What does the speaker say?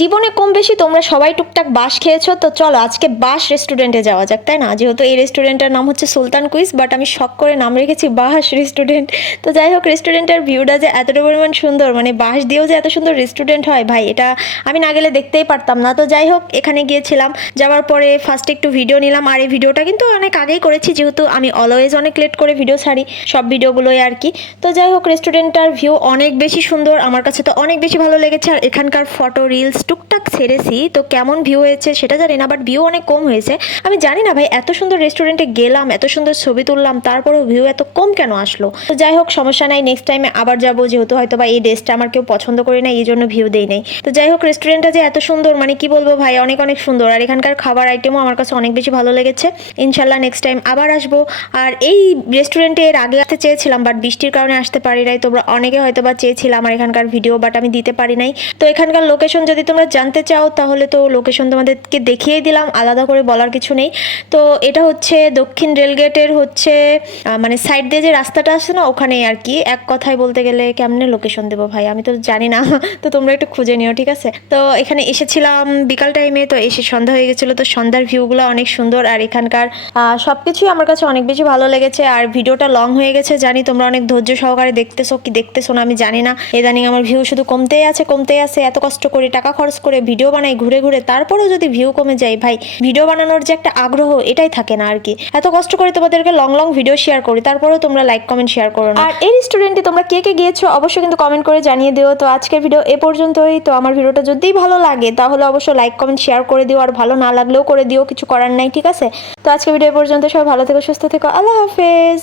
জীবনে কম বেশি তোমরা সবাই টুকটাক বাঁশ খেয়েছো, তো চলো আজকে বাঁশ রেস্টুরেন্টে যাওয়া যাক, তাই না? যেহেতু এই রেস্টুরেন্টের নাম হচ্ছে সুলতান কুইজ, বাট আমি শখ করে নাম রেখেছি বাঁশ রেস্টুরেন্ট। তো যাই হোক, রেস্টুরেন্টের ভিউটা যে এতটা পরিমাণ সুন্দর, মানে বাঁশ দিয়েও যে এত সুন্দর রেস্টুরেন্ট হয় ভাই, এটা আমি না গেলে দেখতেই পারতাম না। তো যাই হোক, এখানে গিয়েছিলাম, যাওয়ার পরে ফার্স্টে একটু ভিডিও নিলাম। আর এই ভিডিওটা কিন্তু অনেক আগেই করেছি, যেহেতু আমি অলওয়েজ অনেক লেট করে ভিডিও ছাড়ি, সব ভিডিওগুলোই আর কি। তো যাই হোক, রেস্টুরেন্টটার ভিউ অনেক বেশি সুন্দর, আমার কাছে তো অনেক বেশি ভালো লেগেছে। আর এখানকার ফটো রিলস টুকটাক ছেড়েছি, তো কেমন ভিউ হয়েছে সেটা জানি না, বাট ভিউ অনেক কম হয়েছে। আমি জানি না ভাই, এত সুন্দর রেস্টুরেন্টে গেলাম, এত সুন্দর ছবি তুললাম, তারপরেও ভিউ এত কম কেন আসলো? তো যাই হোক, সমস্যা নাই, নেক্সট টাইমে আবার যাবো, যেহেতু হয়তো বা এই ড্রেসটা আমার কেউ পছন্দ করে না, এই জন্য ভিউ দেই নাই। তো যাই হোক, রেস্টুরেন্টটা যে এত সুন্দর, মানে কি বলবো ভাই, অনেক অনেক সুন্দর। আর এখানকার খাবার আইটেমও আমার কাছে অনেক বেশি ভালো লেগেছে। ইনশাল্লাহ নেক্সট টাইম আবার আসবো। আর এই রেস্টুরেন্টে এর আগে আসতে চেয়েছিলাম, বাট বৃষ্টির কারণে আসতে পারি নাই। তোমরা অনেকে হয়তো বা চেয়েছিলাম আমার এখানকার ভিডিও, বাট আমি দিতে পারি নাই। তো এখানকার লোকেশন যদি তোমরা জানতে চাও, তাহলে তো লোকেশন তোমাদেরকে দেখিয়েই দিলাম, আলাদা করে বলার কিছু নেই। তো এটা হচ্ছে দক্ষিণ রেলগেটের হচ্ছে মানে সাইড দিয়ে যে রাস্তাটা আছে না, ওখানে আর কি। এক কথায় বলতে গেলে কেমনে লোকেশন দেবো ভাই, আমি তো জানি না। তো তোমরা একটু খুঁজে নিও, ঠিক আছে? তো এখানে এসেছিলাম বিকাল টাইমে, তো এসে সন্ধ্যা হয়ে গেছিলো। তো সন্ধ্যার ভিউগুলো অনেক সুন্দর, আর এখানকার সব কিছুই আমার কাছে অনেক বেশি ভালো লেগেছে। আর ভিডিওটা লং হয়ে গেছে জানি, তোমরা অনেক ধৈর্য সহকারে দেখতেছো কি দেখতেছো না আমি জানি না। ইদানিং আমার ভিউ শুধু কমতেই আছে কমতেই আছে। এত কষ্ট করে টাকা খরচ করে ভিডিও বানাই ঘুরে ঘুরে, তারপরেও যদি ভিউ কমে যায় ভাই, ভিডিও বানানোর যে একটা আগ্রহ, এটাই থাকে না আর কি। এত কষ্ট করে তোমাদেরকে লং লং ভিডিও শেয়ার করি, তারপরেও তোমরা লাইক কমেন্ট শেয়ার করো না। আর এই রেস্টুরেন্টে তোমরা কে কে গিয়েছো অবশ্যই কিন্তু কমেন্ট করে জানিয়ে দিও। তো আজকের ভিডিও এ পর্যন্তই। তো আমার ভিডিওটা যদি ভালো লাগে তাহলে অবশ্যই লাইক কমেন্ট শেয়ার করে দিও, আর ভালো না লাগলেও করে দিও, কিছু করার নাই, ঠিক আছে? তো আজকের ভিডিও এ পর্যন্ত, সবাই ভালো থেকো, সুস্থ থেকো, আল্লাহ হাফেজ।